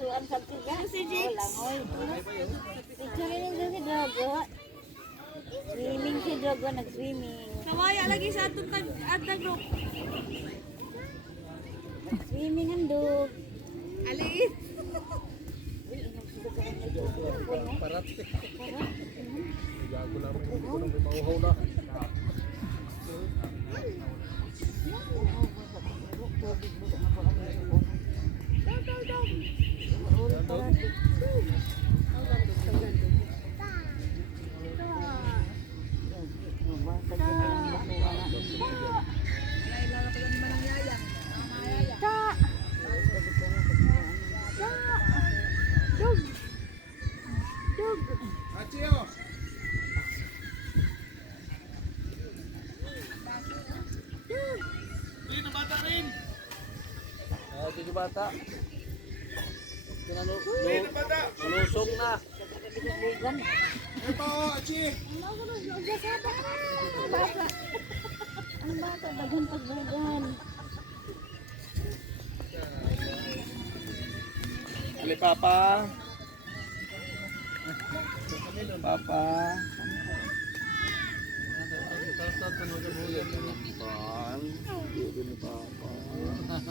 Suan sa tiga. Si Jix. Picture rin doon si Drogo. Swimming si Drogo, nag-swimming. Kawaya lagi sa atong tag group. Swimming ang dog. Aliit. Parat. Gago naman yung ko nang may mauhaw na. Achio! Dito bata rin! Dito bata. Dito bata! Lusong na! Ito, Achi! Ang bata, dagan pagbagan. Ali, Papa! Papa! Papa! Papa!